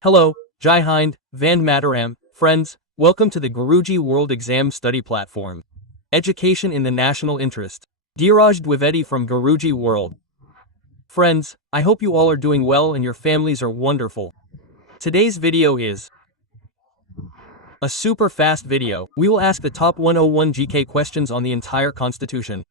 Hello, Jai Hind, Van Mataram, friends, welcome to the Guruji World Exam Study Platform. Education in the National Interest. Dheeraj Dwivedi from Guruji World. Friends, I hope you all are doing well and your families are wonderful. Today's video is a super fast video. We will ask the top 101 GK questions on the entire Constitution.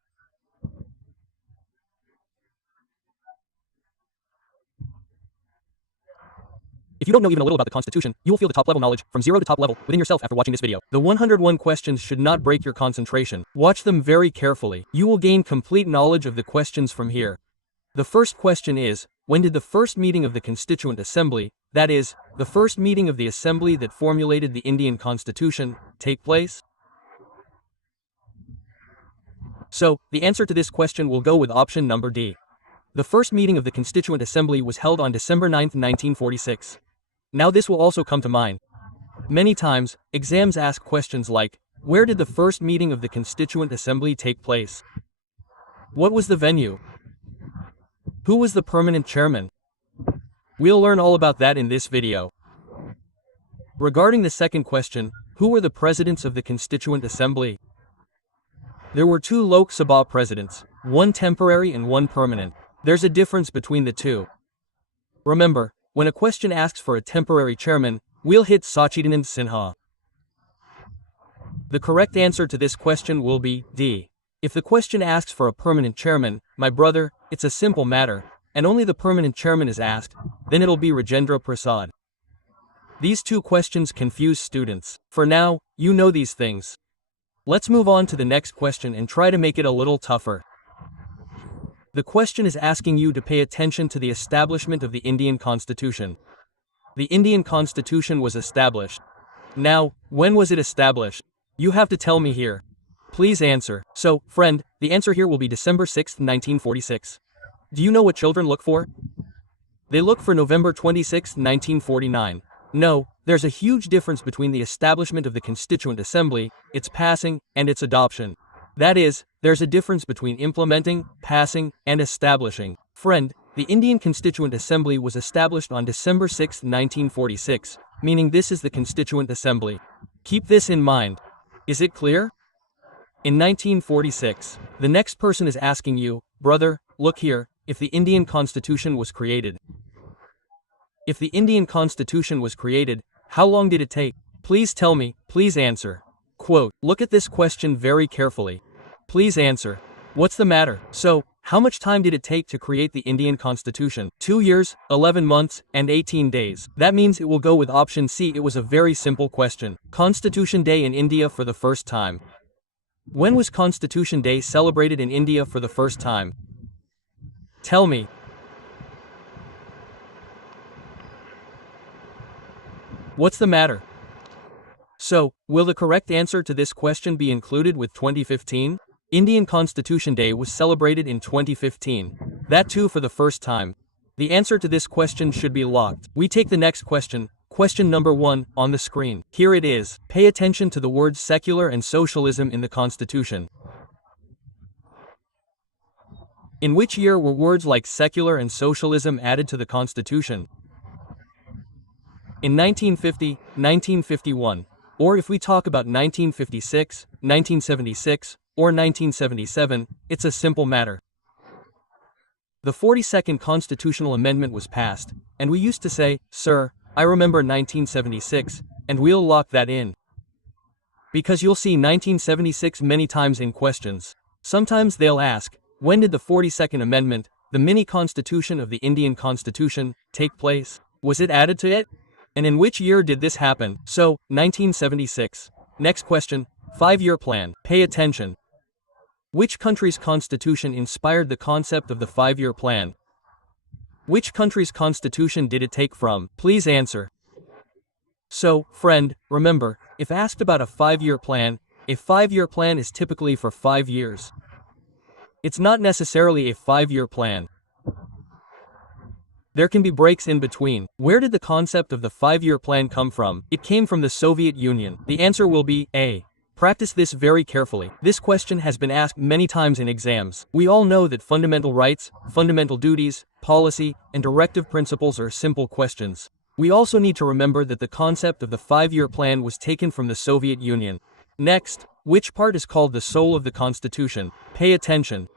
If you don't know even a little about the Constitution, you will feel the top level knowledge, from zero to top level, within yourself after watching this video. The 101 questions should not break your concentration. Watch them very carefully. You will gain complete knowledge of the questions from here. The first question is, when did the first meeting of the Constituent Assembly, that is, the first meeting of the assembly that formulated the Indian Constitution, take place? So, the answer to this question will go with option number D. The first meeting of the Constituent Assembly was held on December 9, 1946. Now this will also come to mind. Many times, exams ask questions like, where did the first meeting of the Constituent Assembly take place? What was the venue? Who was the permanent chairman? We'll learn all about that in this video. Regarding the second question, who were the presidents of the Constituent Assembly? There were two Lok Sabha presidents, one temporary and one permanent. There's a difference between the two. Remember, when a question asks for a temporary chairman, we'll hit Sachidanand Sinha. The correct answer to this question will be D. If the question asks for a permanent chairman, my brother, it's a simple matter, and only the permanent chairman is asked, then it'll be Rajendra Prasad. These two questions confuse students. For now, you know these things. Let's move on to the next question and try to make it a little tougher. The question is asking you to pay attention to the establishment of the Indian Constitution. The Indian Constitution was established. Now, when was it established? You have to tell me here. Please answer. So, friend, the answer here will be December 6, 1946. Do you know what children look for? They look for November 26, 1949. No, there's a huge difference between the establishment of the Constituent Assembly, its passing, and its adoption. That is, there's a difference between implementing, passing, and establishing. Friend, the Indian Constituent Assembly was established on December 6, 1946, meaning this is the Constituent Assembly. Keep this in mind. Is it clear? In 1946, the next person is asking you, brother, look here, if the Indian Constitution was created. If the Indian Constitution was created, how long did it take? Please tell me, please answer. Quote, look at this question very carefully. Please answer. What's the matter? So, how much time did it take to create the Indian Constitution? 2 years, 11 months, and 18 days. That means it will go with option C. It was a very simple question. Constitution Day in India for the first time. When was Constitution Day celebrated in India for the first time? Tell me. What's the matter? So, will the correct answer to this question be included with 2015? Indian Constitution Day was celebrated in 2015. That too for the first time. The answer to this question should be locked. We take the next question, question number 1, on the screen. Here it is. Pay attention to the words secular and socialism in the Constitution. In which year were words like secular and socialism added to the Constitution? In 1950, 1951. Or if we talk about 1956, 1976, or 1977, it's a simple matter. The 42nd Constitutional Amendment was passed, and we used to say, sir, I remember 1976, and we'll lock that in. Because you'll see 1976 many times in questions. Sometimes they'll ask, when did the 42nd Amendment, the mini-constitution of the Indian Constitution, take place? Was it added to it? And in which year did this happen? So, 1976. Next question, 5-year plan. Pay attention. Which country's constitution inspired the concept of the 5-year plan? Which country's constitution did it take from? Please answer. So, friend, remember, if asked about a 5-year plan, a 5-year plan is typically for 5 years. It's not necessarily a 5-year plan. There can be breaks in between. Where did the concept of the 5-year plan come from? It came from the Soviet Union. The answer will be A. Practice this very carefully. This question has been asked many times in exams. We all know that fundamental rights, fundamental duties, policy, and directive principles are simple questions. We also need to remember that the concept of the 5-year plan was taken from the Soviet Union. Next, which part is called the soul of the Constitution? Pay attention.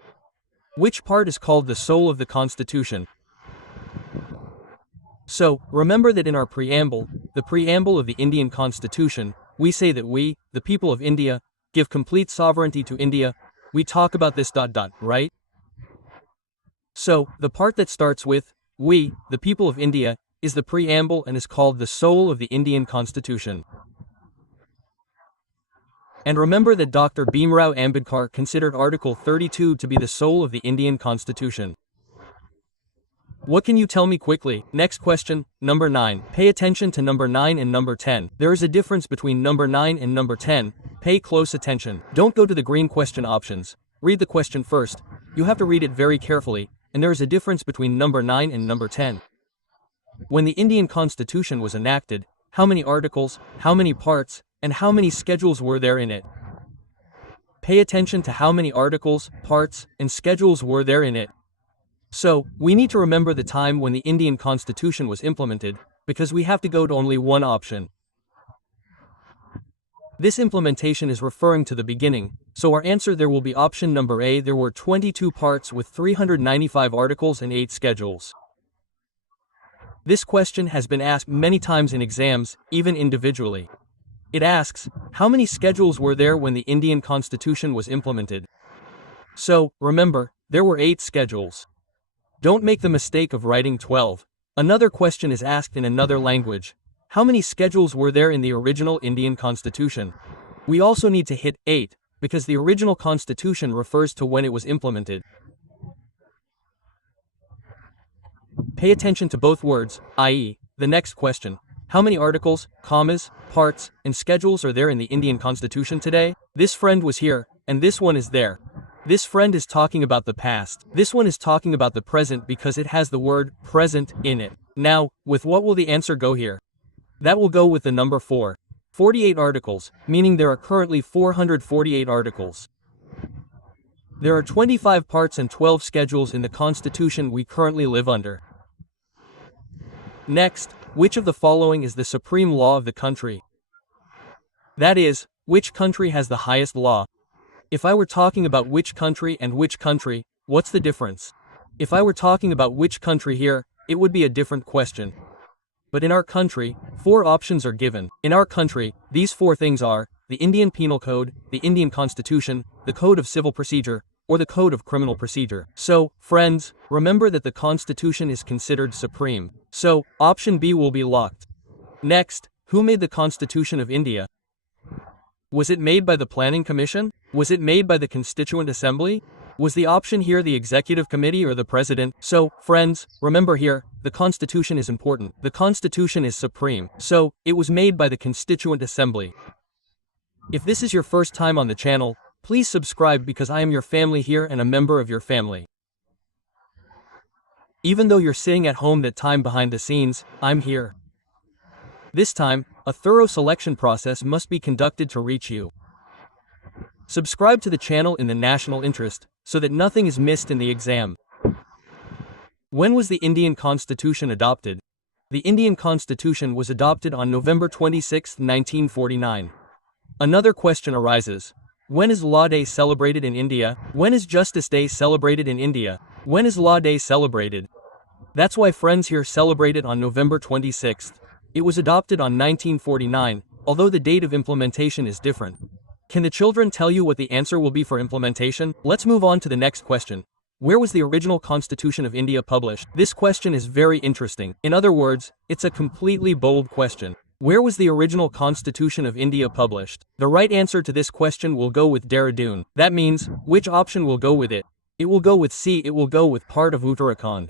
Which part is called the soul of the Constitution? So, remember that in our preamble, the preamble of the Indian Constitution, we say that we, the people of India, give complete sovereignty to India. We talk about this ... right? So, the part that starts with, we, the people of India, is the preamble and is called the soul of the Indian Constitution. And remember that Dr. Bhimrao Ambedkar considered Article 32 to be the soul of the Indian Constitution. What can you tell me quickly? Next question, number 9. Pay attention to number 9 and number 10. There is a difference between number 9 and number 10. Pay close attention. Don't go to the green question options. Read the question first. You have to read it very carefully, and there is a difference between number 9 and number 10. When the Indian Constitution was enacted, how many articles, how many parts, and how many schedules were there in it? Pay attention to how many articles, parts, and schedules were there in it. So, we need to remember the time when the Indian Constitution was implemented, because we have to go to only one option. This implementation is referring to the beginning, so our answer there will be option number A. There were 22 parts with 395 articles and 8 schedules. This question has been asked many times in exams, even individually. It asks, how many schedules were there when the Indian Constitution was implemented? So, remember, there were 8 schedules. Don't make the mistake of writing 12. Another question is asked in another language. How many schedules were there in the original Indian Constitution? We also need to hit 8, because the original Constitution refers to when it was implemented. Pay attention to both words, i.e., the next question. How many articles, commas, parts, and schedules are there in the Indian Constitution today? This friend was here, and this one is there. This friend is talking about the past. This one is talking about the present because it has the word present in it. Now, with what will the answer go here? That will go with the number 4. 48 articles, meaning there are currently 448 articles. There are 25 parts and 12 schedules in the Constitution we currently live under. Next, which of the following is the supreme law of the country? That is, which country has the highest law? If I were talking about which country and which country, what's the difference? If I were talking about which country here, it would be a different question. But in our country, 4 options are given. In our country, these 4 things are the Indian Penal Code, the Indian Constitution, the Code of Civil Procedure, or the Code of Criminal Procedure. So, friends, remember that the Constitution is considered supreme. So, option B will be locked. Next, who made the Constitution of India? Was it made by the Planning Commission? Was it made by the Constituent Assembly? Was the option here the Executive Committee or the President? So, friends, remember here, the Constitution is important. The Constitution is supreme. So, it was made by the Constituent Assembly. If this is your first time on the channel, please subscribe because I am your family here and a member of your family. Even though you're sitting at home that time behind the scenes, I'm here. This time, a thorough selection process must be conducted to reach you. Subscribe to the channel in the national interest, so that nothing is missed in the exam. When was the Indian Constitution adopted? The Indian Constitution was adopted on November 26, 1949. Another question arises. When is Law Day celebrated in India? When is Justice Day celebrated in India? When is Law Day celebrated? That's why friends here celebrate it on November 26th. It was adopted on 1949, although the date of implementation is different. Can the children tell you what the answer will be for implementation? Let's move on to the next question. Where was the original Constitution of India published? This question is very interesting. In other words, it's a completely bold question. Where was the original Constitution of India published? The right answer to this question will go with Dehradun. That means, which option will go with it? It will go with C. It will go with part of Uttarakhand.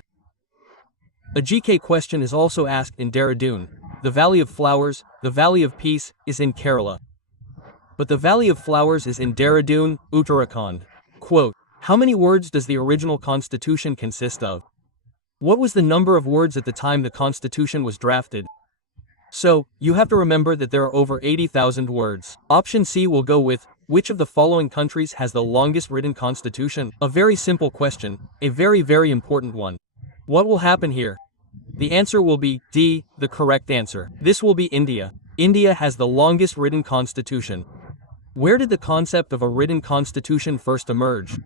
A GK question is also asked in Dehradun. The Valley of Flowers, the Valley of Peace, is in Kerala. But the Valley of Flowers is in Dehradun, Uttarakhand. Quote, how many words does the original Constitution consist of? What was the number of words at the time the Constitution was drafted? So, you have to remember that there are over 80,000 words. Option C will go with, which of the following countries has the longest written constitution? A very simple question, a very important one. What will happen here? The answer will be D, the correct answer. This will be India. India has the longest written constitution. Where did the concept of a written constitution first emerge?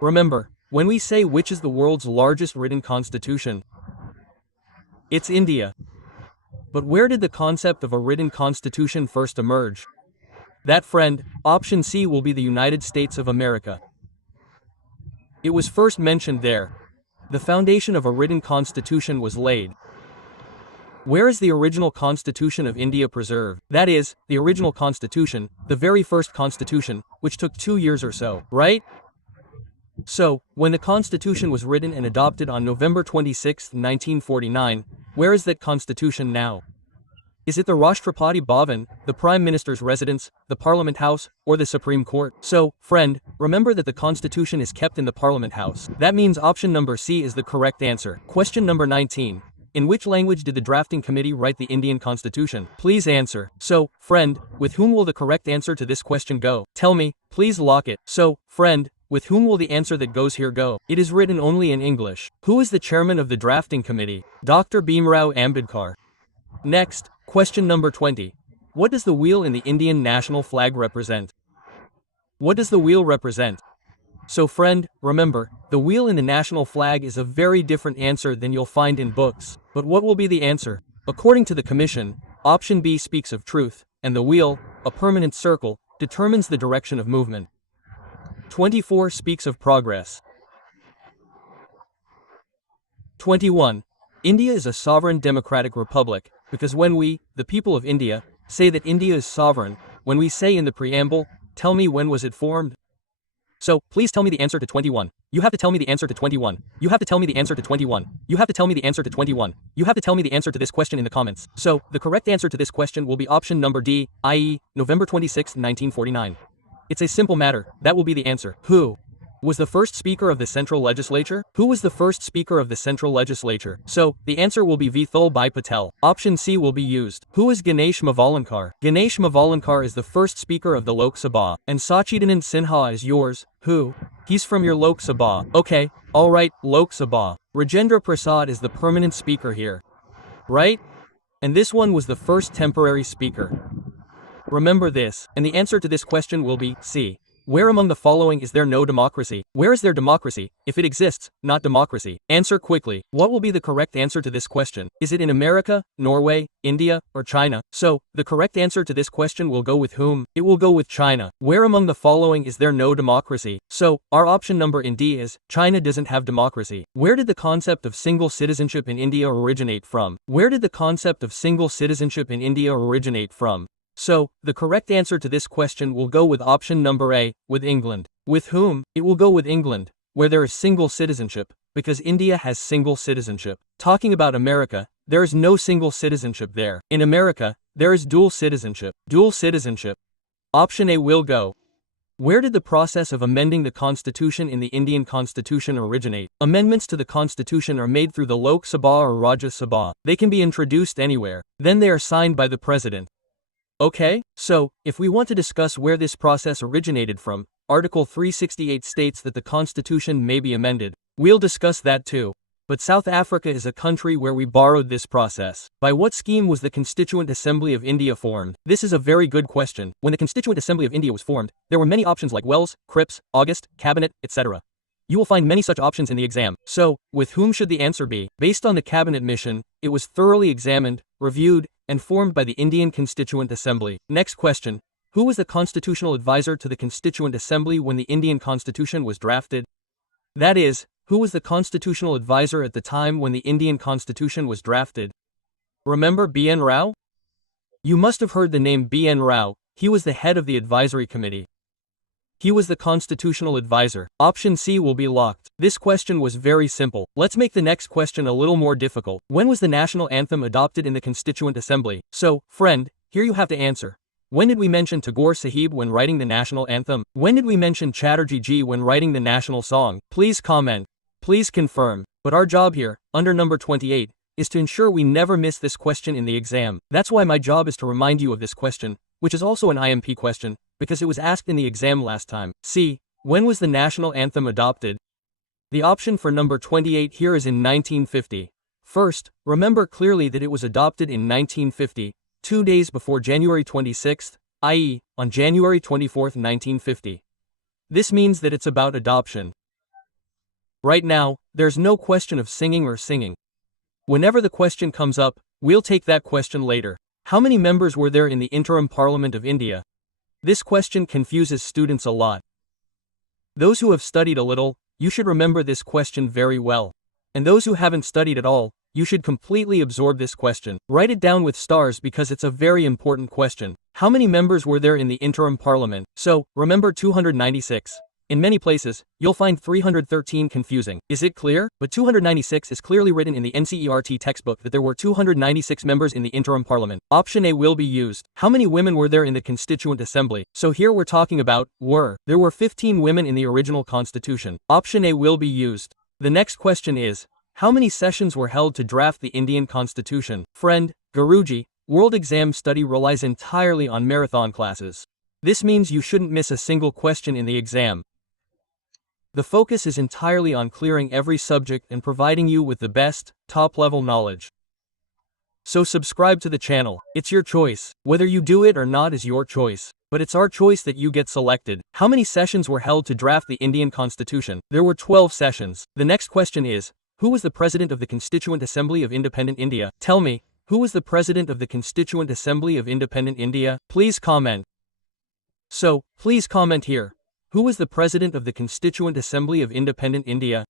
Remember, when we say which is the world's largest written constitution, it's India. But where did the concept of a written constitution first emerge? That, friend, option C will be the United States of America. It was first mentioned there. The foundation of a written constitution was laid. Where is the original constitution of India preserved? That is, the original constitution, the very first constitution, which took 2 years or so, right? So, when the constitution was written and adopted on November 26, 1949, where is that constitution now? Is it the Rashtrapati Bhavan, the Prime Minister's residence, the Parliament House, or the Supreme Court? So, friend, remember that the Constitution is kept in the Parliament House. That means option number C is the correct answer. Question number 19. In which language did the drafting committee write the Indian Constitution? Please answer. So, friend, with whom will the correct answer to this question go? Tell me, please lock it. So, friend, with whom will the answer that goes here go? It is written only in English. Who is the chairman of the drafting committee? Dr. Bhimrao Ambedkar. Next, question number 20. What does the wheel in the Indian national flag represent? What does the wheel represent? So friend, remember, the wheel in the national flag is a very different answer than you'll find in books. But what will be the answer? According to the commission, option B speaks of truth, and the wheel, a permanent circle, determines the direction of movement. 24 speaks of progress. 21. India is a sovereign democratic republic, because when we, the people of India, say that India is sovereign, when we say in the preamble, tell me when was it formed? So, please tell me the answer to 21. You have to tell me the answer to 21. You have to tell me the answer to 21. You have to tell me the answer to 21. You have to tell me the answer to this question in the comments. So, the correct answer to this question will be option number D, i.e., November 26, 1949. It's a simple matter, that will be the answer. Who was the first speaker of the Central Legislature? Who was the first speaker of the Central Legislature? So, the answer will be V. Vallabhbhai Patel. Option C will be used. Who is Ganesh Mavalankar? Ganesh Mavalankar is the first speaker of the Lok Sabha. And Sachidanand Sinha is yours. Who? He's from your Lok Sabha. Okay, alright, Lok Sabha. Rajendra Prasad is the permanent speaker here. Right? And this one was the first temporary speaker. Remember this, and the answer to this question will be C. Where among the following is there no democracy? Where is there democracy, if it exists, not democracy? Answer quickly. What will be the correct answer to this question? Is it in America, Norway, India, or China? So, the correct answer to this question will go with whom? It will go with China. Where among the following is there no democracy? So, our option number in D is, China doesn't have democracy. Where did the concept of single citizenship in India originate from? Where did the concept of single citizenship in India originate from? So, the correct answer to this question will go with option number A, with England. With whom? It will go with England, where there is single citizenship, because India has single citizenship. Talking about America, there is no single citizenship there. In America, there is dual citizenship. Dual citizenship. Option A will go. Where did the process of amending the Constitution in the Indian Constitution originate? Amendments to the Constitution are made through the Lok Sabha or Rajya Sabha. They can be introduced anywhere. Then they are signed by the President. Okay, so, if we want to discuss where this process originated from, Article 368 states that the Constitution may be amended. We'll discuss that too. But South Africa is a country where we borrowed this process. By what scheme was the Constituent Assembly of India formed? This is a very good question. When the Constituent Assembly of India was formed, there were many options like Wells, Cripps, August, Cabinet, etc. You will find many such options in the exam. So, with whom should the answer be? Based on the Cabinet mission, it was thoroughly examined, reviewed, and formed by the Indian Constituent Assembly. Next question. Who was the constitutional advisor to the Constituent Assembly when the Indian Constitution was drafted? That is, who was the constitutional advisor at the time when the Indian Constitution was drafted? Remember B.N. Rao? You must have heard the name B.N. Rao. He was the head of the advisory committee. He was the constitutional advisor. Option C will be locked. This question was very simple. Let's make the next question a little more difficult. When was the national anthem adopted in the Constituent Assembly? So, friend, here you have to answer. When did we mention Tagore Sahib when writing the national anthem? When did we mention Chatterjee ji when writing the national song? Please comment. Please confirm. But our job here, under number 28, is to ensure we never miss this question in the exam. That's why my job is to remind you of this question, which is also an IMP question, because it was asked in the exam last time. C. When was the national anthem adopted? The option for number 28 here is in 1950. First, remember clearly that it was adopted in 1950, 2 days before January 26th, i.e., on January 24th, 1950. This means that it's about adoption. Right now, there's no question of singing or singing. Whenever the question comes up, we'll take that question later. How many members were there in the Interim Parliament of India? This question confuses students a lot. Those who have studied a little, you should remember this question very well. And those who haven't studied at all, you should completely absorb this question. Write it down with stars because it's a very important question. How many members were there in the Interim Parliament? So, remember 296. In many places, you'll find 313 confusing. Is it clear? But 296 is clearly written in the NCERT textbook that there were 296 members in the Interim Parliament. Option A will be used. How many women were there in the Constituent Assembly? So here we're talking about were. There were 15 women in the original Constitution. Option A will be used. The next question is, how many sessions were held to draft the Indian Constitution? Friend, Guruji, world exam study relies entirely on marathon classes. This means you shouldn't miss a single question in the exam. The focus is entirely on clearing every subject and providing you with the best, top-level knowledge. So subscribe to the channel. It's your choice. Whether you do it or not is your choice. But it's our choice that you get selected. How many sessions were held to draft the Indian Constitution? There were 12 sessions. The next question is, who was the President of the Constituent Assembly of Independent India? Tell me, who was the President of the Constituent Assembly of Independent India? Please comment. So, please comment here. Who was the President of the Constituent Assembly of Independent India?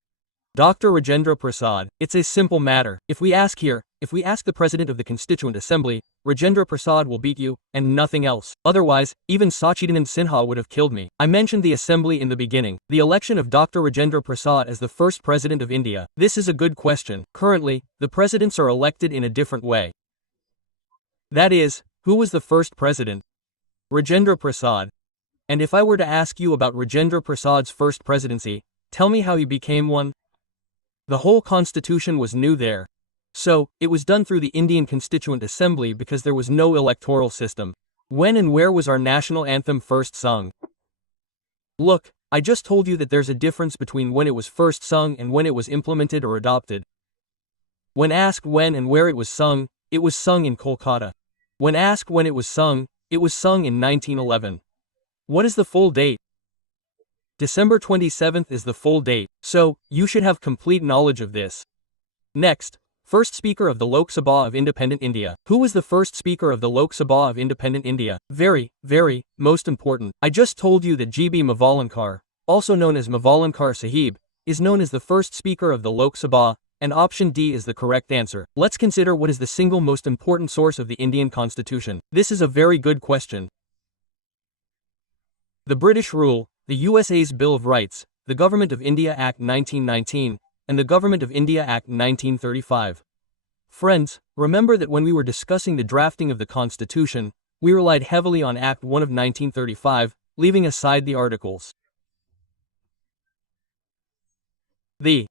Dr. Rajendra Prasad. It's a simple matter. If we ask the President of the Constituent Assembly, Rajendra Prasad will beat you, and nothing else. Otherwise, even Sachidanand Sinha would have killed me. I mentioned the Assembly in the beginning. The election of Dr. Rajendra Prasad as the first President of India. This is a good question. Currently, the presidents are elected in a different way. That is, who was the first president? Rajendra Prasad. And if I were to ask you about Rajendra Prasad's first presidency, tell me how he became one. The whole constitution was new there. So, it was done through the Indian Constituent Assembly because there was no electoral system. When and where was our national anthem first sung? Look, I just told you that there's a difference between when it was first sung and when it was implemented or adopted. When asked when and where it was sung in Kolkata. When asked when it was sung in 1911. What is the full date? December 27th is the full date, so, you should have complete knowledge of this. Next, first Speaker of the Lok Sabha of Independent India. Who was the first Speaker of the Lok Sabha of Independent India? Very, most important. I just told you that G.B. Mavalankar, also known as Mavalankar Sahib, is known as the first Speaker of the Lok Sabha, and option D is the correct answer. Let's consider what is the single most important source of the Indian Constitution. This is a very good question. The British rule, the USA's Bill of Rights, the Government of India Act 1919, and the Government of India Act 1935. Friends, remember that when we were discussing the drafting of the Constitution, we relied heavily on Act 1 of 1935, leaving aside the articles. The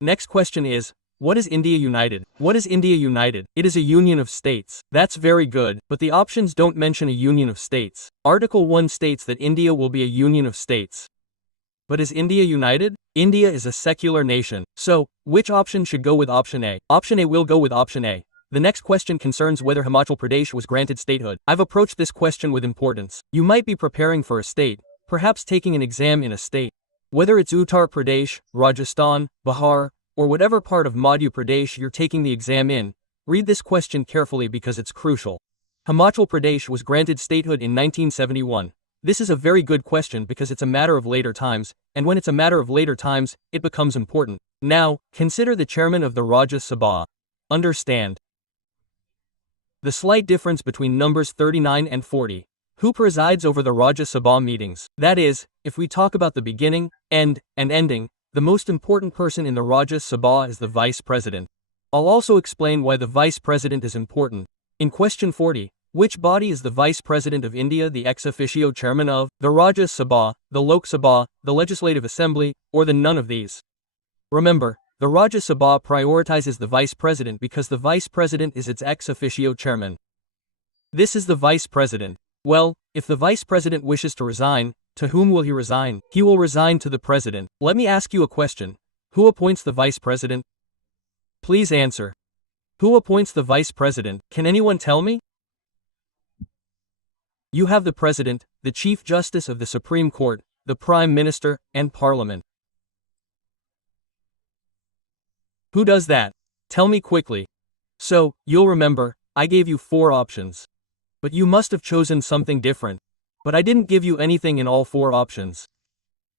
next question is, what is India United? What is India United? It is a union of states. That's very good, but the options don't mention a union of states. Article 1 states that India will be a union of states. But is India united? India is a secular nation. So, which option should go with option A? Option A will go with option A. The next question concerns whether Himachal Pradesh was granted statehood. I've approached this question with importance. You might be preparing for a state, perhaps taking an exam in a state. Whether it's Uttar Pradesh, Rajasthan, Bihar, or whatever part of Madhya Pradesh you're taking the exam in, read this question carefully because it's crucial. Himachal Pradesh was granted statehood in 1971. This is a very good question because it's a matter of later times, and when it's a matter of later times, it becomes important. Now, consider the chairman of the Rajya Sabha. Understand the slight difference between numbers 39 and 40. Who presides over the Rajya Sabha meetings? That is, if we talk about the beginning, end, and ending, the most important person in the Rajya Sabha is the Vice President. I'll also explain why the Vice President is important. In question 40, which body is the Vice President of India the ex officio chairman of? The Rajya Sabha, the Lok Sabha, the Legislative Assembly, or the none of these? Remember, the Rajya Sabha prioritizes the Vice President because the Vice President is its ex officio chairman. This is the Vice President. Well, if the Vice President wishes to resign, to whom will he resign? He will resign to the President. Let me ask you a question. Who appoints the Vice President? Please answer. Who appoints the vice president? Can anyone tell me? You have the president, the chief justice of the Supreme Court, the prime minister, and parliament. Who does that? Tell me quickly. So, you'll remember, I gave you 4 options. But you must have chosen something different. But I didn't give you anything in all 4 options.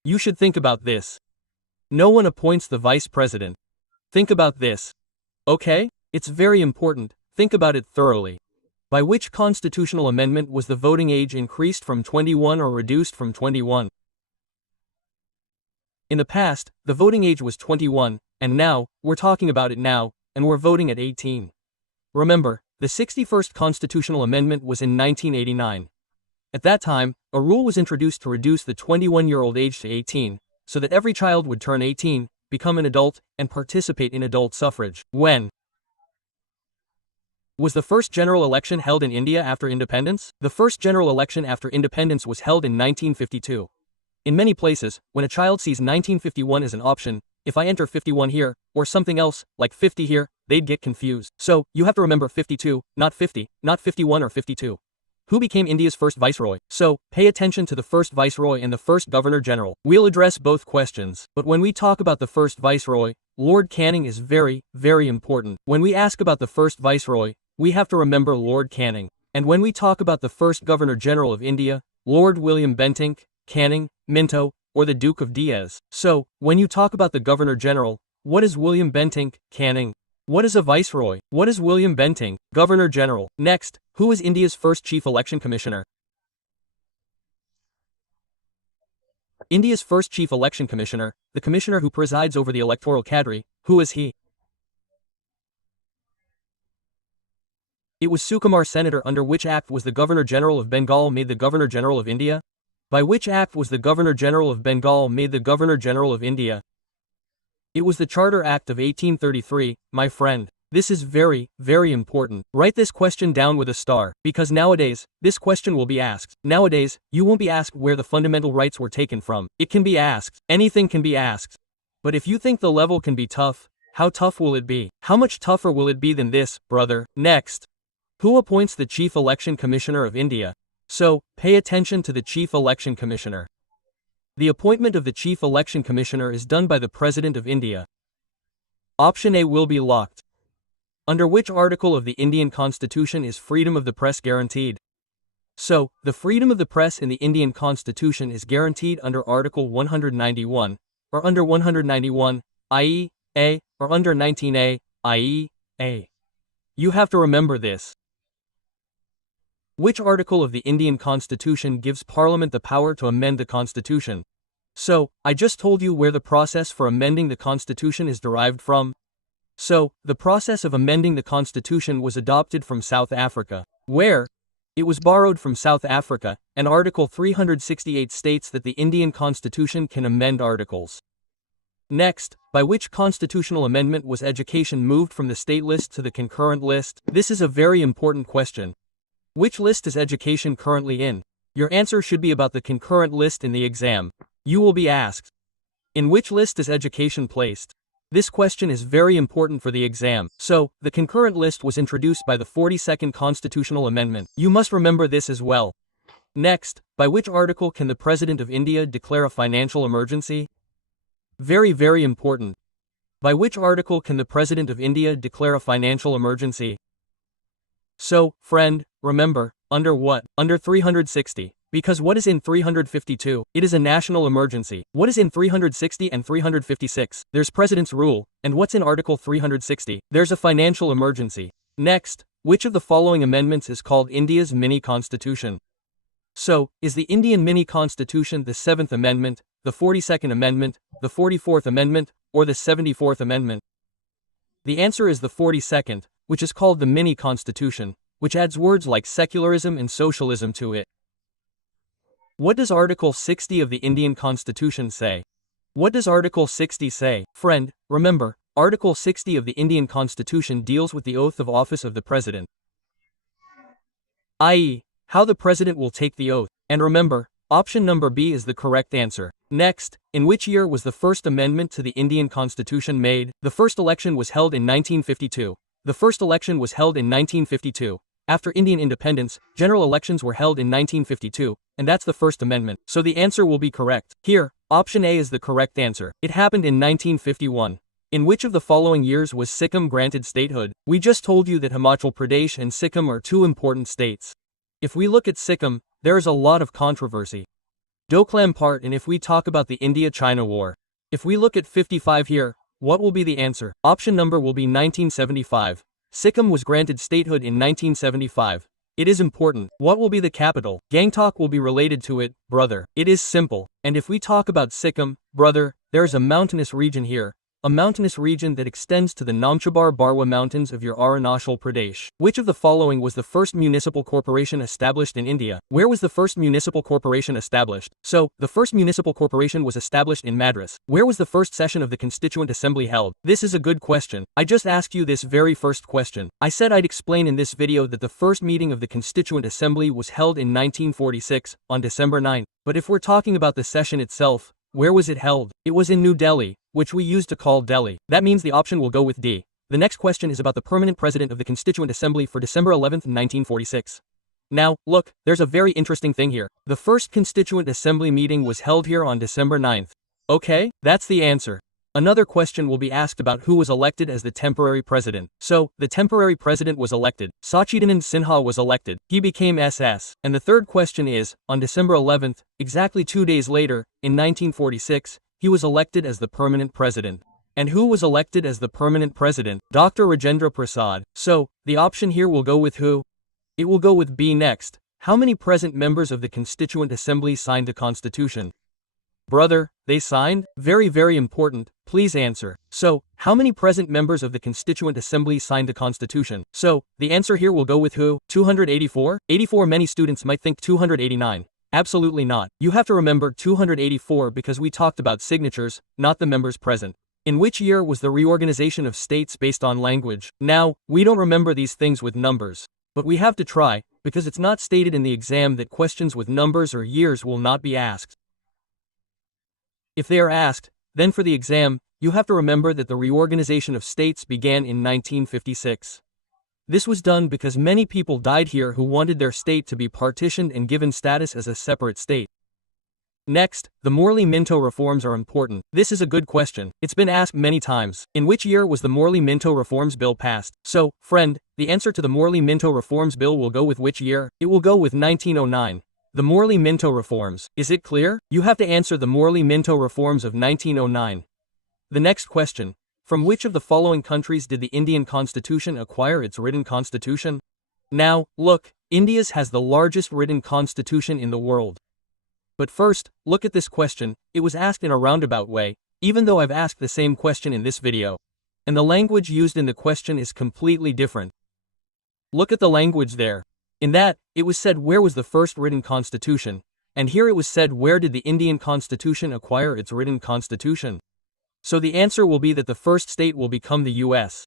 You should think about this. No one appoints the vice president. Think about this. Okay? It's very important, think about it thoroughly. By which constitutional amendment was the voting age increased from 21 or reduced from 21? In the past, the voting age was 21, and now, we're talking about it now, and we're voting at 18. Remember, the 61st constitutional amendment was in 1989. At that time, a rule was introduced to reduce the 21-year-old age to 18, so that every child would turn 18, become an adult, and participate in adult suffrage. When was the first general election held in India after independence? The first general election after independence was held in 1952. In many places, when a child sees 1951 as an option, if I enter 51 here, or something else, like 50 here, they'd get confused. So, you have to remember 52, not 50, not 51 or 52. Who became India's first viceroy? So, pay attention to the first viceroy and the first governor-general. We'll address both questions, but when we talk about the first viceroy, Lord Canning is very, very important. When we ask about the first viceroy, we have to remember Lord Canning. And when we talk about the first Governor-General of India, Lord William Bentinck, Canning, Minto, or the Duke of Diaz. So, when you talk about the Governor-General, what is William Bentinck, Canning? What is a viceroy? What is William Bentinck, Governor-General? Next, who is India's first Chief Election Commissioner? India's first Chief Election Commissioner, the commissioner who presides over the electoral cadre, who is he? It was Sukumar Senator. Under which act was the Governor-General of Bengal made the Governor-General of India? By which act was the Governor-General of Bengal made the Governor-General of India? It was the Charter Act of 1833, my friend. This is very, very important. Write this question down with a star, because nowadays, this question will be asked. Nowadays, you won't be asked where the fundamental rights were taken from. It can be asked. Anything can be asked. But if you think the level can be tough, how tough will it be? How much tougher will it be than this, brother? Next. Who appoints the Chief Election Commissioner of India? So, pay attention to the Chief Election Commissioner. The appointment of the Chief Election Commissioner is done by the President of India. Option A will be locked. Under which article of the Indian Constitution is freedom of the press guaranteed? So, the freedom of the press in the Indian Constitution is guaranteed under Article 191, or under 191, i.e., A, or under 19A, i.e., A. You have to remember this. Which article of the Indian Constitution gives Parliament the power to amend the Constitution? So, I just told you where the process for amending the Constitution is derived from. So, the process of amending the Constitution was adopted from South Africa. Where? It was borrowed from South Africa, and Article 368 states that the Indian Constitution can amend articles. Next, by which constitutional amendment was education moved from the state list to the concurrent list? This is a very important question. Which list is education currently in? Your answer should be about the concurrent list in the exam. You will be asked, in which list is education placed? This question is very important for the exam. So, the concurrent list was introduced by the 42nd Constitutional Amendment. You must remember this as well. Next, by which article can the President of India declare a financial emergency? Very, very important. By which article can the President of India declare a financial emergency? So, friend, remember, under what? Under 360. Because what is in 352? It is a national emergency. What is in 360 and 356? There's President's rule. And what's in Article 360? There's a financial emergency. Next, which of the following amendments is called India's mini-constitution? So, is the Indian mini-constitution the 7th Amendment, the 42nd Amendment, the 44th Amendment, or the 74th Amendment? The answer is the 42nd, which is called the mini-constitution, which adds words like secularism and socialism to it. What does Article 60 of the Indian Constitution say? What does Article 60 say? Friend, remember, Article 60 of the Indian Constitution deals with the oath of office of the President, i.e., how the President will take the oath. And remember, Option number B is the correct answer. Next, in which year was the first amendment to the Indian Constitution made? The first election was held in 1952. The first election was held in 1952. After Indian independence, general elections were held in 1952, and that's the First Amendment. So the answer will be correct. Here, option A is the correct answer. It happened in 1951. In which of the following years was Sikkim granted statehood? We just told you that Himachal Pradesh and Sikkim are two important states. If we look at Sikkim, there is a lot of controversy. Doklam part, and if we talk about the India-China war. If we look at 55 here, what will be the answer? Option number will be 1975. Sikkim was granted statehood in 1975. It is important. What will be the capital? Gangtok will be related to it, brother. It is simple. And if we talk about Sikkim, brother, there is a mountainous region here. A mountainous region that extends to the Namchabar Barwa Mountains of your Arunachal Pradesh. Which of the following was the first municipal corporation established in India? Where was the first municipal corporation established? So, the first municipal corporation was established in Madras. Where was the first session of the Constituent Assembly held? This is a good question. I just asked you this very first question. I said I'd explain in this video that the first meeting of the Constituent Assembly was held in 1946, on December 9. But if we're talking about the session itself, where was it held? It was in New Delhi, which we used to call Delhi. That means the option will go with D. The next question is about the permanent president of the Constituent Assembly for December 11, 1946. Now, look, there's a very interesting thing here. The first Constituent Assembly meeting was held here on December 9th. Okay, that's the answer. Another question will be asked about who was elected as the temporary president. So, the temporary president was elected. Sachidanand Sinha was elected. He became SS. And the third question is, on December 11th, exactly 2 days later, in 1946, he was elected as the permanent president. And who was elected as the permanent president? Dr. Rajendra Prasad. So, the option here will go with who? It will go with B next. How many present members of the Constituent Assembly signed the Constitution? Brother, they signed? Very, very important. Please answer. So, how many present members of the Constituent Assembly signed the Constitution? So, the answer here will go with who? 284? 84. Many students might think 289. Absolutely not. You have to remember 284 because we talked about signatures, not the members present. In which year was the reorganization of states based on language? Now, we don't remember these things with numbers. But we have to try, because it's not stated in the exam that questions with numbers or years will not be asked. If they are asked, then for the exam, you have to remember that the reorganization of states began in 1956. This was done because many people died here who wanted their state to be partitioned and given status as a separate state. Next, the Morley-Minto reforms are important. This is a good question. It's been asked many times. In which year was the Morley-Minto Reforms Bill passed? So, friend, the answer to the Morley-Minto Reforms Bill will go with which year? It will go with 1909. The Morley-Minto reforms. Is it clear? You have to answer the Morley-Minto reforms of 1909. The next question. From which of the following countries did the Indian Constitution acquire its written constitution? Now, look, India's has the largest written constitution in the world. But first, look at this question. It was asked in a roundabout way, even though I've asked the same question in this video. And the language used in the question is completely different. Look at the language there. In that, it was said where was the first written constitution, and here it was said where did the Indian Constitution acquire its written constitution. So the answer will be that the first state will become the US.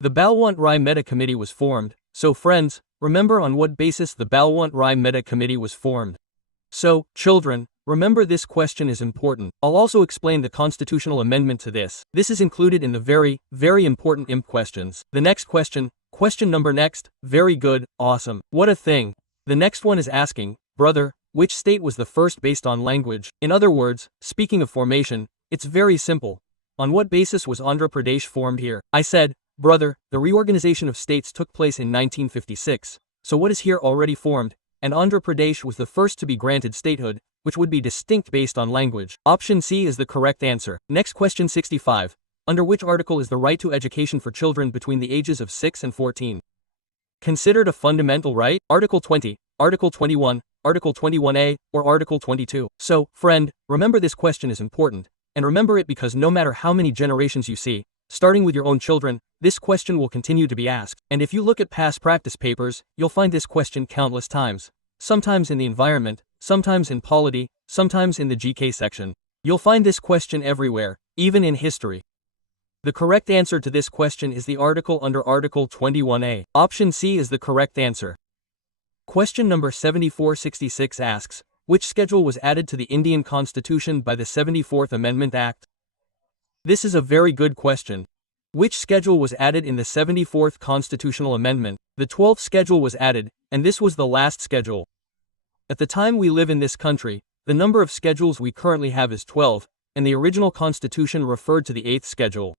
The Balwant Rai Mehta Committee was formed, so friends, remember on what basis the Balwant Rai Mehta Committee was formed. So, children, remember this question is important. I'll also explain the constitutional amendment to this. This is included in the very, very important IMP questions. The next question. Question number next. Very good, awesome. What a thing. The next one is asking, brother, which state was the first based on language? In other words, speaking of formation, it's very simple. On what basis was Andhra Pradesh formed here? I said, brother, the reorganization of states took place in 1956. So what is here already formed? And Andhra Pradesh was the first to be granted statehood, which would be distinct based on language. Option C is the correct answer. Next question 65. Under which article is the right to education for children between the ages of 6 and 14 considered a fundamental right? Article 20, Article 21, Article 21A, or Article 22? So, friend, remember this question is important, and remember it because no matter how many generations you see, starting with your own children, this question will continue to be asked. And if you look at past practice papers, you'll find this question countless times. Sometimes in the environment, sometimes in polity, sometimes in the GK section. You'll find this question everywhere, even in history. The correct answer to this question is the article under Article 21A. Option C is the correct answer. Question number 7466 asks, Which schedule was added to the Indian Constitution by the 74th Amendment Act? This is a very good question. Which schedule was added in the 74th Constitutional Amendment? The 12th schedule was added, and this was the last schedule. At the time we live in this country, the number of schedules we currently have is 12, and the original constitution referred to the 8th schedule.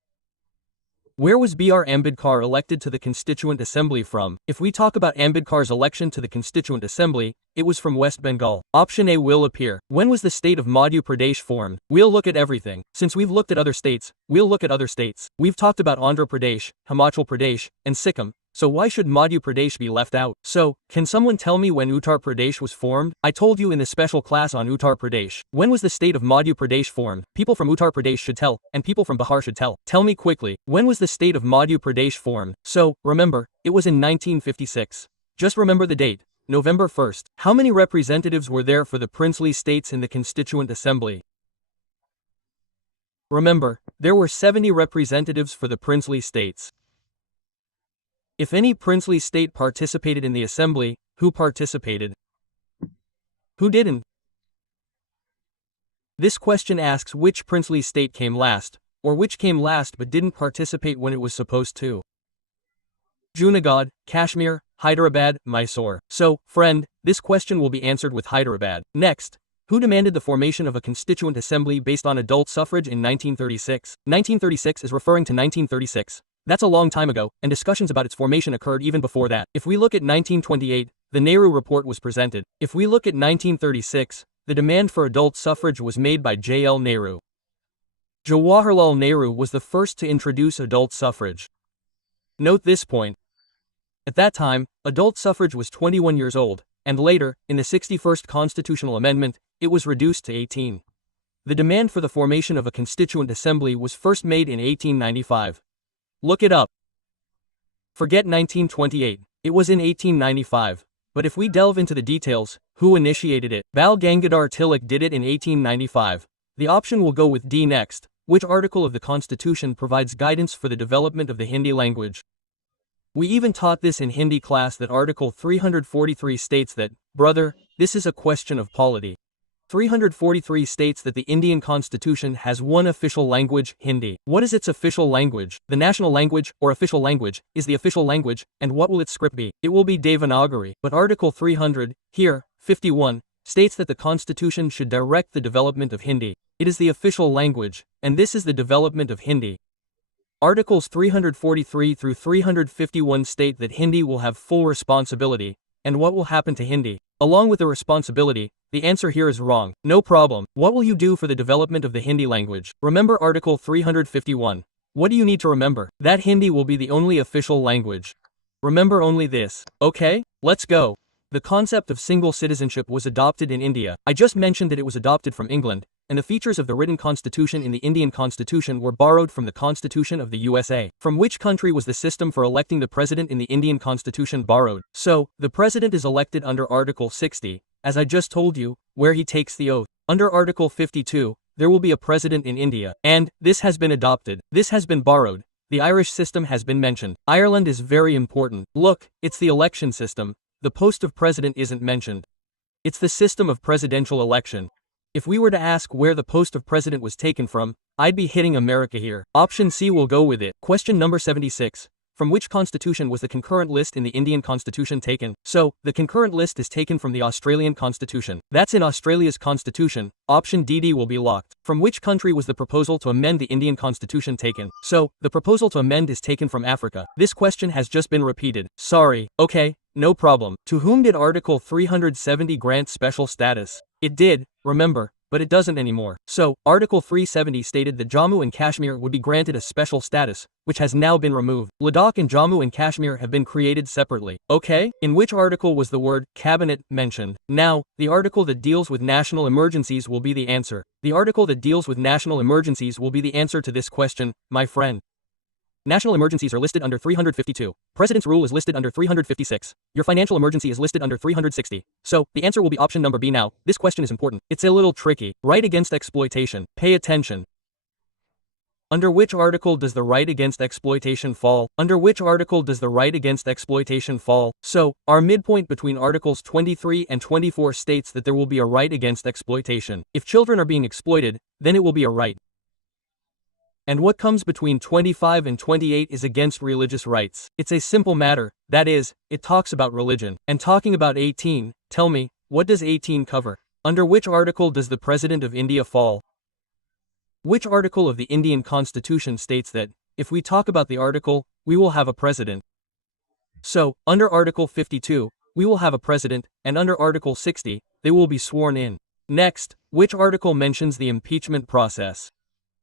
Where was B.R. Ambedkar elected to the Constituent Assembly from? If we talk about Ambedkar's election to the Constituent Assembly, it was from West Bengal. Option A will appear. When was the state of Madhya Pradesh formed? We'll look at everything. Since we've looked at other states, we'll look at other states. We've talked about Andhra Pradesh, Himachal Pradesh, and Sikkim. So why should Madhya Pradesh be left out? So, can someone tell me when Uttar Pradesh was formed? I told you in the special class on Uttar Pradesh. When was the state of Madhya Pradesh formed? People from Uttar Pradesh should tell, and people from Bihar should tell. Tell me quickly, when was the state of Madhya Pradesh formed? So, remember, it was in 1956. Just remember the date, November 1st. How many representatives were there for the princely states in the Constituent Assembly? Remember, there were 70 representatives for the princely states. If any princely state participated in the assembly, who participated? Who didn't? This question asks which princely state came last, or which came last but didn't participate when it was supposed to. Junagadh, Kashmir, Hyderabad, Mysore. So, friend, this question will be answered with Hyderabad. Next, who demanded the formation of a constituent assembly based on adult suffrage in 1936? 1936 is referring to 1936. That's a long time ago, and discussions about its formation occurred even before that. If we look at 1928, the Nehru Report was presented. If we look at 1936, the demand for adult suffrage was made by J.L. Nehru. Jawaharlal Nehru was the first to introduce adult suffrage. Note this point. At that time, adult suffrage was 21 years old, and later, in the 61st Constitutional Amendment, it was reduced to 18. The demand for the formation of a constituent assembly was first made in 1895. Look it up. Forget 1928, it was in 1895. But if we delve into the details, who initiated it? Bal Gangadhar Tilak did it in 1895. The option will go with D next. Which article of the Constitution provides guidance for the development of the Hindi language? We even taught this in Hindi class that Article 343 states that, brother, this is a question of polity. 343 states that the Indian Constitution has one official language, Hindi. What is its official language? The national language, or official language, is the official language, and what will its script be? It will be Devanagari. But Article 300, here, 51, states that the Constitution should direct the development of Hindi. It is the official language, and this is the development of Hindi. Articles 343 through 351 state that Hindi will have full responsibility, and what will happen to Hindi? Along with the responsibility, the answer here is wrong. No problem. What will you do for the development of the Hindi language? Remember Article 351. What do you need to remember? That Hindi will be the only official language. Remember only this. Okay? Let's go. The concept of single citizenship was adopted in India. I just mentioned that it was adopted from England, and the features of the written constitution in the Indian Constitution were borrowed from the Constitution of the USA. From which country was the system for electing the president in the Indian Constitution borrowed? So, the president is elected under Article 60, as I just told you, where he takes the oath. Under Article 52, there will be a president in India, and this has been adopted. This has been borrowed. The Irish system has been mentioned. Ireland is very important. Look, it's the election system. The post of president isn't mentioned. It's the system of presidential election. If we were to ask where the post of president was taken from, I'd be hitting America here. Option C will go with it. Question number 76. From which constitution was the concurrent list in the Indian Constitution taken? So, the concurrent list is taken from the Australian Constitution. That's in Australia's Constitution. Option DD will be locked. From which country was the proposal to amend the Indian Constitution taken? So, the proposal to amend is taken from Africa. This question has just been repeated. Sorry. Okay, no problem. To whom did Article 370 grant special status? It did, remember, but it doesn't anymore. So, Article 370 stated that Jammu and Kashmir would be granted a special status, which has now been removed. Ladakh and Jammu and Kashmir have been created separately. Okay? In which article was the word cabinet mentioned? Now, the article that deals with national emergencies will be the answer. The article that deals with national emergencies will be the answer to this question, my friend. National emergencies are listed under 352. President's rule is listed under 356. Your financial emergency is listed under 360. So, the answer will be option number B. Now, this question is important. It's a little tricky. Right against exploitation. Pay attention. Under which article does the right against exploitation fall? Under which article does the right against exploitation fall? So, our midpoint between Articles 23 and 24 states that there will be a right against exploitation. If children are being exploited, then it will be a right. And what comes between 25 and 28 is against religious rights. It's a simple matter, that is, it talks about religion. And talking about 18, tell me, what does 18 cover? Under which article does the President of India fall? Which article of the Indian Constitution states that, if we talk about the article, we will have a president? So, under Article 52, we will have a president, and under Article 60, they will be sworn in. Next, which article mentions the impeachment process?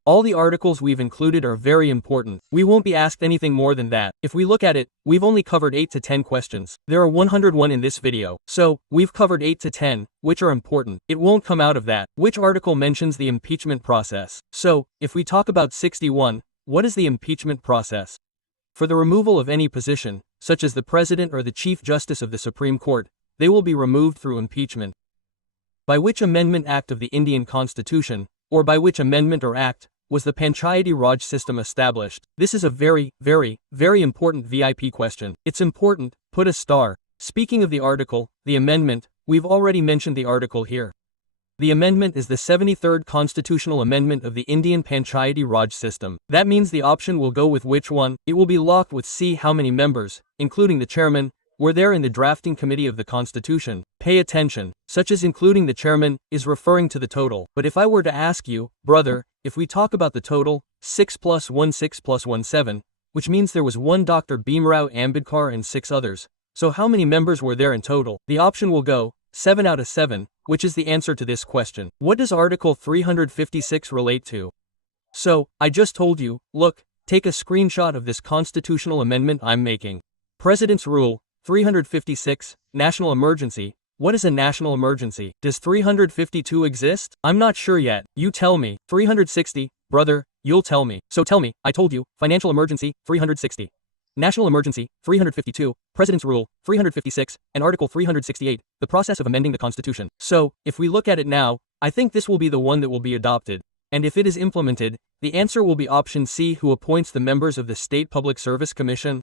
All the articles we've included are very important. We won't be asked anything more than that. If we look at it, we've only covered 8 to 10 questions. There are 101 in this video. So, we've covered 8 to 10, which are important. It won't come out of that. Which article mentions the impeachment process? So, if we talk about 61, what is the impeachment process? For the removal of any position, such as the President or the Chief Justice of the Supreme Court, they will be removed through impeachment. By which Amendment Act of the Indian Constitution, or by which amendment or act, was the Panchayati Raj system established? This is a very, very, very important VIP question. It's important, put a star. Speaking of the article, the amendment, we've already mentioned the article here. The amendment is the 73rd constitutional amendment of the Indian Panchayati Raj system. That means the option will go with which one? It will be locked with C. How many members, including the chairman, were there in the drafting committee of the Constitution? Pay attention, such as including the chairman, is referring to the total. But if I were to ask you, brother, if we talk about the total, 6 plus 1 6 plus 1 7, which means there was one Dr. Bhimrao Ambedkar and 6 others. So how many members were there in total? The option will go, 7 out of 7, which is the answer to this question. What does Article 356 relate to? So, I just told you, look, take a screenshot of this constitutional amendment I'm making. President's Rule, 356, National Emergency. What is a national emergency? Does 352 exist? I'm not sure yet. You tell me. 360, brother, you'll tell me. So tell me, I told you, Financial Emergency, 360. National Emergency, 352, President's Rule, 356, and Article 368, the process of amending the Constitution. So, if we look at it now, I think this will be the one that will be adopted. And if it is implemented, the answer will be option C, who appoints the members of the State Public Service Commission.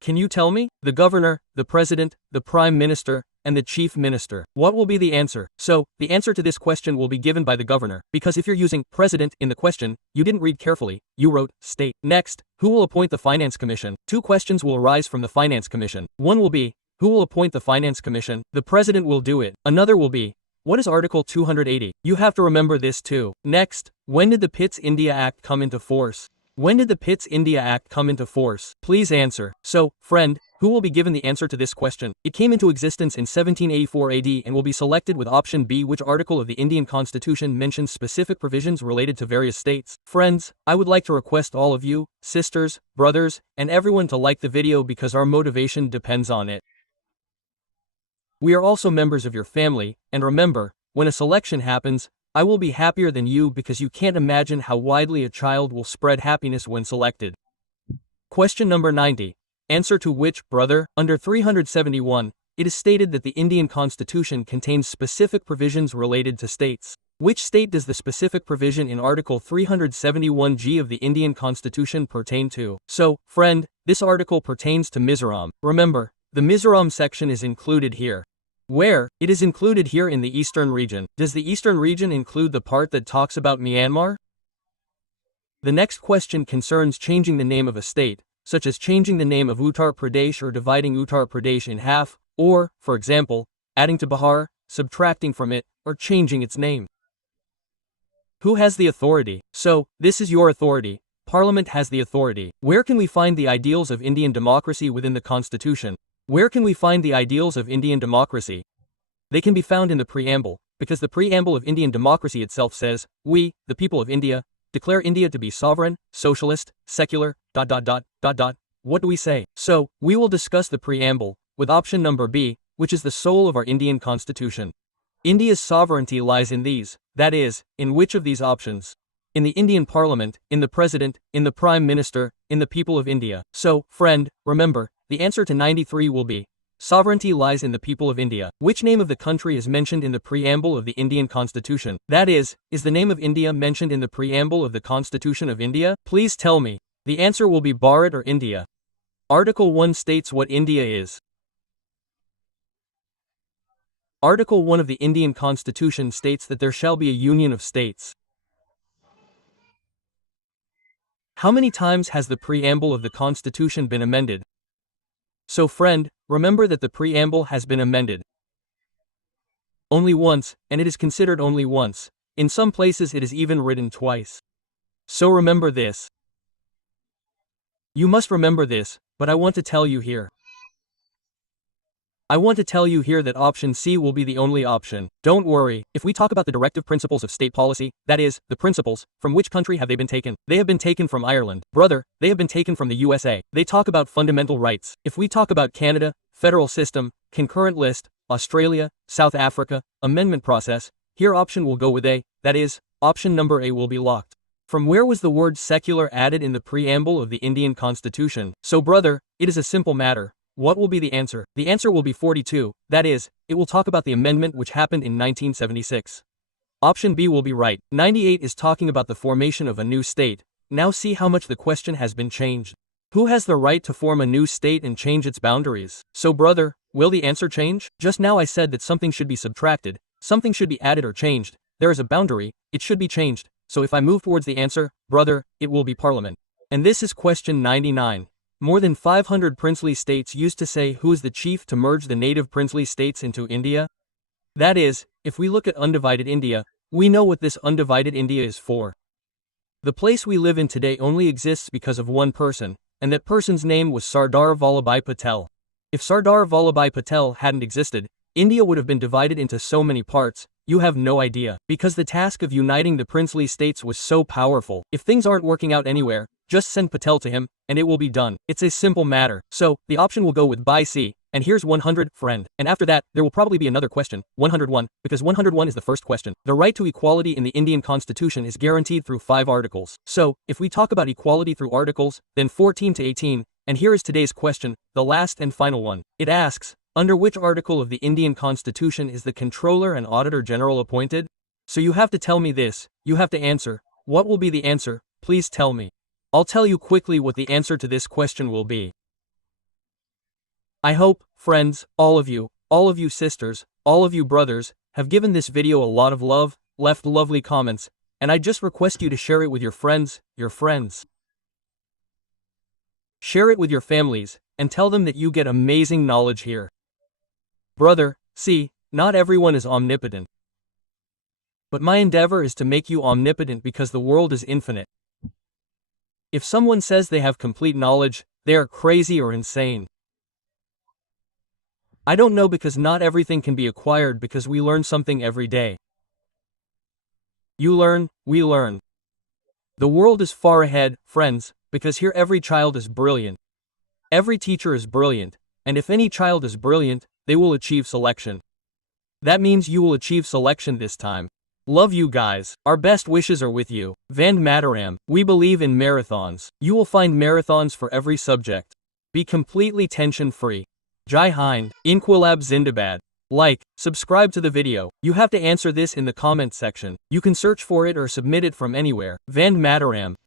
Can you tell me? The governor, the president, the prime minister, and the chief minister. What will be the answer? So, the answer to this question will be given by the governor, because if you're using president in the question, you didn't read carefully, you wrote state. Next, who will appoint the Finance Commission? 2 questions will arise from the Finance Commission. One will be, who will appoint the Finance Commission? The president will do it. Another will be, what is Article 280? You have to remember this too. Next, when did the Pitt's India Act come into force? When did the Pitt's India Act come into force? Please answer. So, friend, who will be given the answer to this question? It came into existence in 1784 AD and will be selected with option B. Which article of the Indian Constitution mentions specific provisions related to various states? Friends, I would like to request all of you, sisters, brothers, and everyone to like the video because our motivation depends on it. We are also members of your family, and remember, when a selection happens, I will be happier than you because you can't imagine how widely a child will spread happiness when selected. Question number 90. Answer to which, brother? Under 371, it is stated that the Indian Constitution contains specific provisions related to states. Which state does the specific provision in Article 371G of the Indian Constitution pertain to? So, friend, this article pertains to Mizoram. Remember, the Mizoram section is included here. Where? It is included here in the eastern region. Does the eastern region include the part that talks about Myanmar? The next question concerns changing the name of a state, such as changing the name of Uttar Pradesh or dividing Uttar Pradesh in half, or, for example, adding to Bihar, subtracting from it, or changing its name. Who has the authority? So, this is your authority. Parliament has the authority. Where can we find the ideals of Indian democracy within the Constitution? Where can we find the ideals of Indian democracy? They can be found in the preamble, because the preamble of Indian democracy itself says, we, the people of India, declare India to be sovereign, socialist, secular, ... What do we say? So, we will discuss the preamble, with option number B, which is the soul of our Indian Constitution. India's sovereignty lies in these, that is, in which of these options? In the Indian Parliament, in the President, in the Prime Minister, in the people of India. So, friend, remember, the answer to 93 will be, Sovereignty lies in the people of India. Which name of the country is mentioned in the preamble of the Indian Constitution? That is the name of India mentioned in the preamble of the Constitution of India? Please tell me. The answer will be Bharat or India. Article 1 states what India is. Article 1 of the Indian Constitution states that there shall be a union of states. How many times has the preamble of the Constitution been amended? So friend, remember that the preamble has been amended only once, and it is considered only once. In some places it is even written twice. So remember this. You must remember this, but I want to tell you here. I want to tell you here that option C will be the only option. Don't worry, if we talk about the directive principles of state policy, that is, the principles, from which country have they been taken? They have been taken from Ireland. Brother, they have been taken from the USA. They talk about fundamental rights. If we talk about Canada, federal system, concurrent list, Australia, South Africa, amendment process, here option will go with A, that is, option number A will be locked. From where was the word secular added in the preamble of the Indian Constitution? So brother, it is a simple matter. What will be the answer? The answer will be 42, that is, it will talk about the amendment which happened in 1976. Option B will be right. 98 is talking about the formation of a new state. Now see how much the question has been changed. Who has the right to form a new state and change its boundaries? So brother, will the answer change? Just now I said that something should be subtracted, something should be added or changed. There is a boundary, it should be changed. So if I move towards the answer, brother, it will be Parliament. And this is question 99. More than 500 princely states used to say who is the chief to merge the native princely states into India. That is, if we look at undivided India, we know what this undivided India is for. The place we live in today only exists because of one person, and that person's name was Sardar Vallabhbhai Patel. If Sardar Vallabhbhai Patel hadn't existed, India would have been divided into so many parts, you have no idea. Because the task of uniting the princely states was so powerful. If things aren't working out anywhere, just send Patel to him, and it will be done. It's a simple matter. So, the option will go with by C, and here's 100, friend. And after that, there will probably be another question, 101, because 101 is the first question. The right to equality in the Indian Constitution is guaranteed through 5 articles. So, if we talk about equality through articles, then 14 to 18, and here is today's question, the last and final one. It asks, under which article of the Indian Constitution is the Controller and Auditor General appointed? So you have to tell me this, you have to answer. What will be the answer? Please tell me. I'll tell you quickly what the answer to this question will be. I hope, friends, all of you sisters, all of you brothers, have given this video a lot of love, left lovely comments, and I just request you to share it with your friends. Share it with your families, and tell them that you get amazing knowledge here. Brother, see, not everyone is omnipotent. But my endeavor is to make you omnipotent because the world is infinite. If someone says they have complete knowledge, they are crazy or insane. I don't know because not everything can be acquired because we learn something every day. You learn, we learn. The world is far ahead, friends, because here every child is brilliant. Every teacher is brilliant, and if any child is brilliant, they will achieve selection. That means you will achieve selection this time. Love you guys. Our best wishes are with you. Vande Mataram. We believe in marathons. You will find marathons for every subject. Be completely tension-free. Jai Hind. Inquilab Zindabad. Like, subscribe to the video. You have to answer this in the comment section. You can search for it or submit it from anywhere. Vande Mataram.